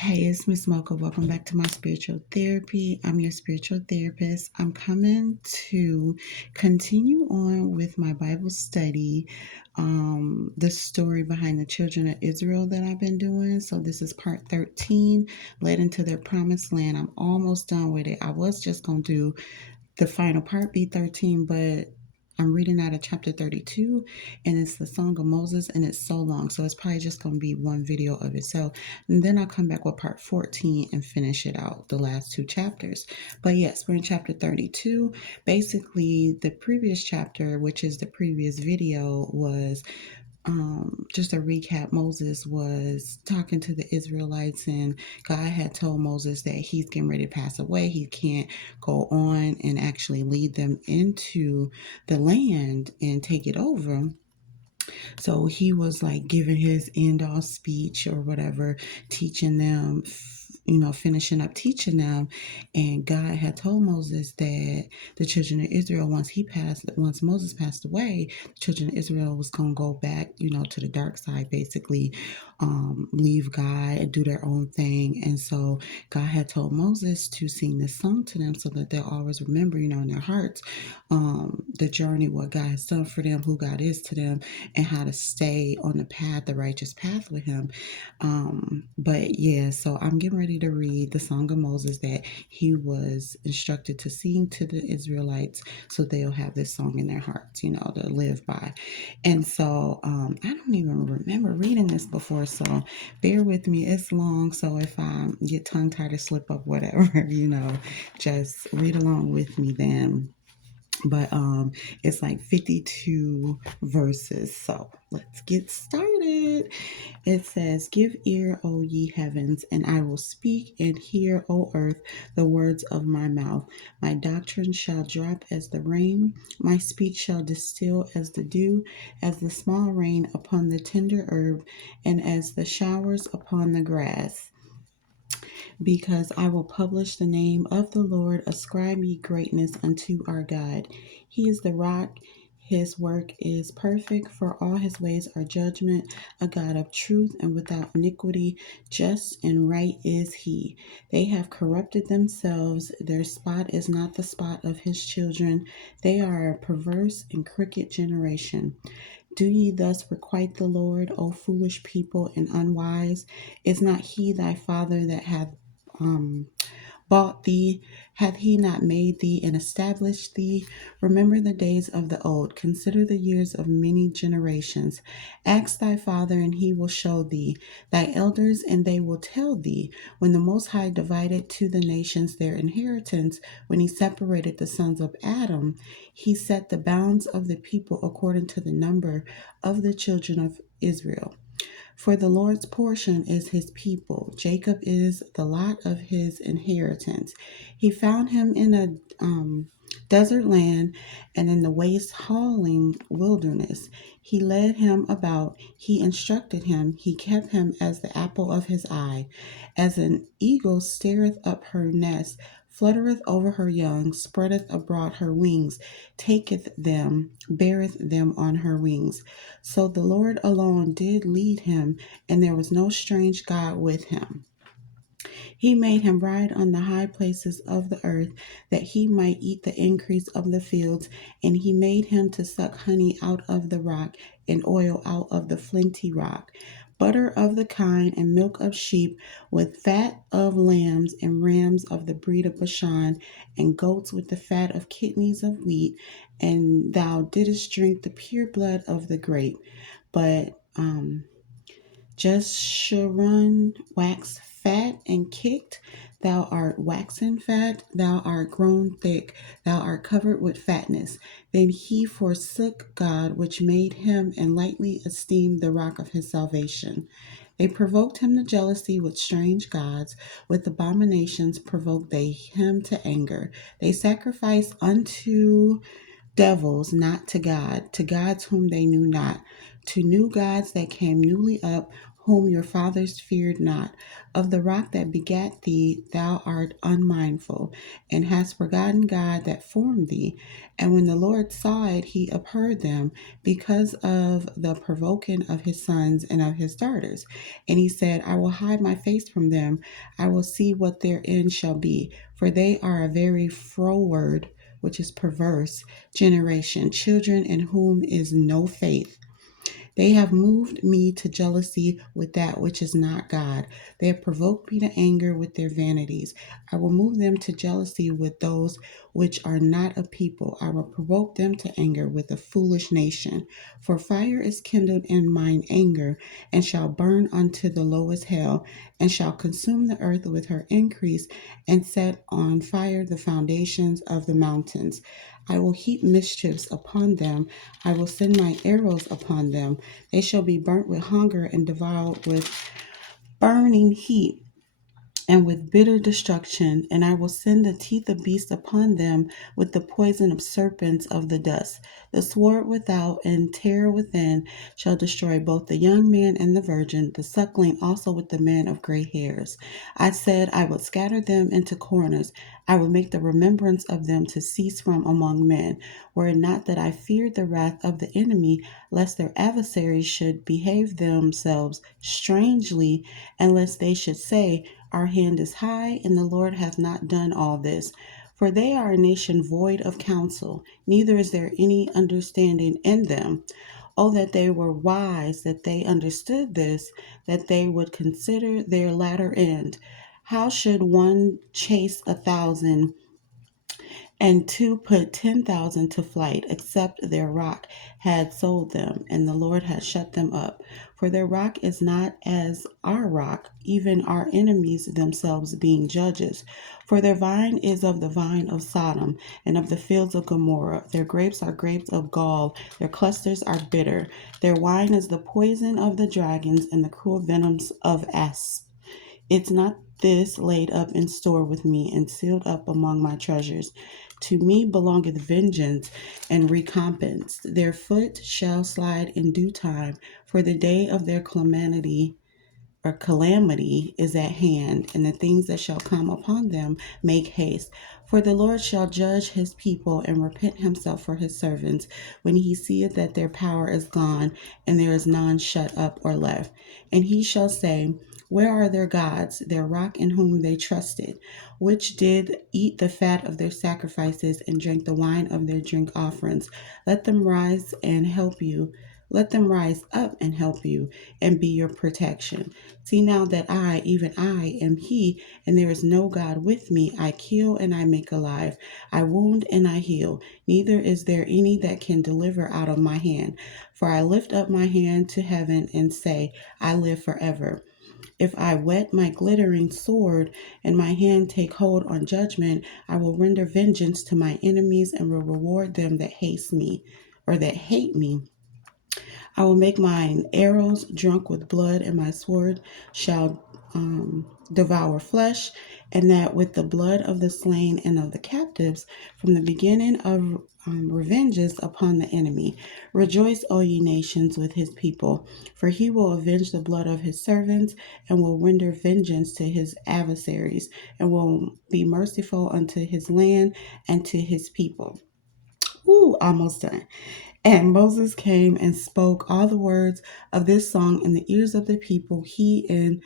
Hey, it's Miss Mocha. Welcome back to my spiritual therapy. I'm your spiritual therapist. I'm coming to continue on with my Bible study, the story behind the children of Israel that I've been doing. So this is part 13, led into their promised land. I'm almost done with it. I was just going to do the final part, B13, but I'm reading out of chapter 32, and it's the Song of Moses, and it's so long, so it's probably just going to be one video of itself. And then I'll come back with part 14 and finish it out, the last two chapters. But yes, we're in chapter 32. Basically, the previous chapter, which is the previous video, was just a recap. Moses was talking to the Israelites, and God had told Moses that he's getting ready to pass away. He can't go on and actually lead them into the land and take it over. So he was like giving his end all speech or whatever, teaching them, finishing up teaching them. And God had told Moses that the children of Israel, once Moses passed away, the children of Israel was going to go back, to the dark side, basically, leave God and do their own thing. And so God had told Moses to sing this song to them so that they'll always remember, in their hearts, the journey, what God has done for them, who God is to them, and how to stay on the path, the righteous path with him. But yeah, so I'm getting ready to read the Song of Moses that he was instructed to sing to the Israelites so they'll have this song in their hearts, to live by. And so I don't even remember reading this before, so bear with me. It's long, so if I get tongue tied or slip up, whatever, just read along with me then. But it's like 52 verses, so let's get started. It says, "Give ear, O ye heavens, and I will speak, and hear, O earth, the words of my mouth. My doctrine shall drop as the rain, my speech shall distill as the dew, as the small rain upon the tender herb, and as the showers upon the grass. Because I will publish the name of the Lord. Ascribe ye greatness unto our God. He is the rock. His work is perfect, for all his ways are judgment, a God of truth and without iniquity. Just and right is he. They have corrupted themselves. Their spot is not the spot of his children. They are a perverse and crooked generation. Do ye thus requite the Lord, O foolish people and unwise? Is not he thy father that hath bought thee? Hath he not made thee and established thee? Remember the days of the old. Consider the years of many generations. Ask thy father, and he will show thee, thy elders, and they will tell thee. When the Most High divided to the nations their inheritance, when he separated the sons of Adam, he set the bounds of the people according to the number of the children of Israel. For the Lord's portion is his people. Jacob is the lot of his inheritance. He found him in a desert land and in the waste hauling wilderness. He led him about. He instructed him. He kept him as the apple of his eye. As an eagle stirreth up her nest, fluttereth over her young, spreadeth abroad her wings, taketh them, beareth them on her wings. So the Lord alone did lead him, and there was no strange God with him. He made him ride on the high places of the earth, that he might eat the increase of the fields, and he made him to suck honey out of the rock, and oil out of the flinty rock, butter of the kine, and milk of sheep, with fat of lambs and rams of the breed of Bashan, and goats with the fat of kidneys of wheat. And thou didst drink the pure blood of the grape. But just Sharon waxed fat and kicked. Thou art waxen fat, thou art grown thick, thou art covered with fatness. Then he forsook God, which made him, and lightly esteemed the rock of his salvation. They provoked him to jealousy with strange gods. With abominations provoked they him to anger. They sacrificed unto devils, not to God, to gods whom they knew not, to new gods that came newly up, whom your fathers feared not. Of the rock that begat thee, thou art unmindful, and hast forgotten God that formed thee. And when the Lord saw it, he abhorred them because of the provoking of his sons and of his daughters. And he said, I will hide my face from them. I will see what their end shall be. For they are a very froward, which is perverse, generation, children in whom is no faith. They have moved me to jealousy with that which is not God. They have provoked me to anger with their vanities. I will move them to jealousy with those which are not a people. I will provoke them to anger with a foolish nation. For fire is kindled in mine anger, and shall burn unto the lowest hell, and shall consume the earth with her increase, and set on fire the foundations of the mountains. I will heap mischiefs upon them. I will send my arrows upon them. They shall be burnt with hunger and devoured with burning heat and with bitter destruction, and I will send the teeth of beasts upon them with the poison of serpents of the dust. The sword without and terror within shall destroy both the young man and the virgin, the suckling also with the man of gray hairs. I said, I would scatter them into corners. I would make the remembrance of them to cease from among men. Were it not that I feared the wrath of the enemy, lest their adversaries should behave themselves strangely, and lest they should say, our hand is high, and the Lord hath not done all this. For they are a nation void of counsel, neither is there any understanding in them. Oh, that they were wise, that they understood this, that they would consider their latter end. How should one chase 1,000 and two put 10,000 to flight, except their rock had sold them, and the Lord had shut them up? For their rock is not as our rock, even our enemies themselves being judges. For their vine is of the vine of Sodom, and of the fields of Gomorrah. Their grapes are grapes of gall, their clusters are bitter. Their wine is the poison of the dragons, and the cruel venoms of asps. It's not this laid up in store with me and sealed up among my treasures. To me belongeth vengeance and recompense. Their foot shall slide in due time, for the day of their calamity is at hand, and the things that shall come upon them make haste. For the Lord shall judge his people and repent himself for his servants, when he seeth that their power is gone, and there is none shut up or left. And he shall say, where are their gods, their rock in whom they trusted, which did eat the fat of their sacrifices and drank the wine of their drink offerings? Let them rise and help you. Let them rise up and help you and be your protection. See now that I, even I, am He, and there is no God with me. I kill and I make alive. I wound and I heal. Neither is there any that can deliver out of my hand. For I lift up my hand to heaven and say, I live forever. If I whet my glittering sword and my hand take hold on judgment, I will render vengeance to my enemies and will reward them that hate me, or that hate me. I will make mine arrows drunk with blood, and my sword shall devour flesh, and that with the blood of the slain and of the captives, from the beginning of revenges upon the enemy. Rejoice, O ye nations, with his people, for he will avenge the blood of his servants, and will render vengeance to his adversaries, and will be merciful unto his land and to his people. Ooh, almost done. And Moses came and spoke all the words of this song in the ears of the people, he and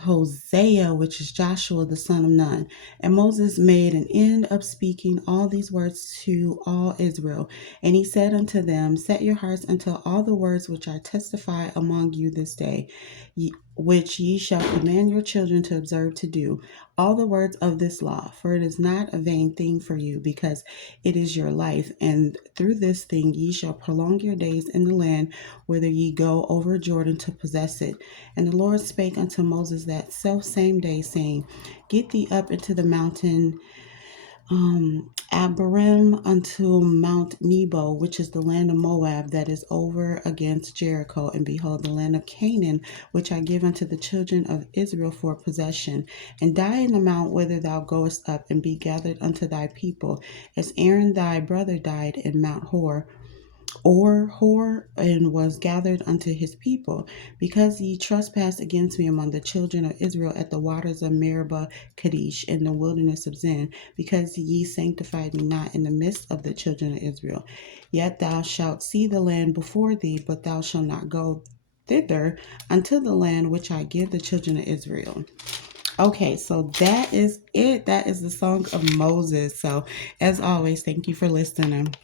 Hosea, which is Joshua the son of Nun. And Moses made an end of speaking all these words to all Israel. And he said unto them, set your hearts unto all the words which I testify among you this day, which ye shall command your children to observe to do, all the words of this law. For it is not a vain thing for you, because it is your life. And through this thing ye shall prolong your days in the land whither ye go over Jordan to possess it. And the Lord spake unto Moses that self same day, saying, get thee up into the mountain Abarim unto Mount Nebo, which is the land of Moab that is over against Jericho, and behold, the land of Canaan, which I give unto the children of Israel for possession. And die in the mount whither thou goest up, and be gathered unto thy people, as Aaron thy brother died in Mount Hor, or whore, and was gathered unto his people, because ye trespassed against me among the children of Israel at the waters of Meribah Kadesh in the wilderness of Zin, because ye sanctified me not in the midst of the children of Israel. Yet thou shalt see the land before thee, but thou shalt not go thither unto the land which I give the children of Israel. Okay, so that is it. That is the song of Moses. So, as always, thank you for listening.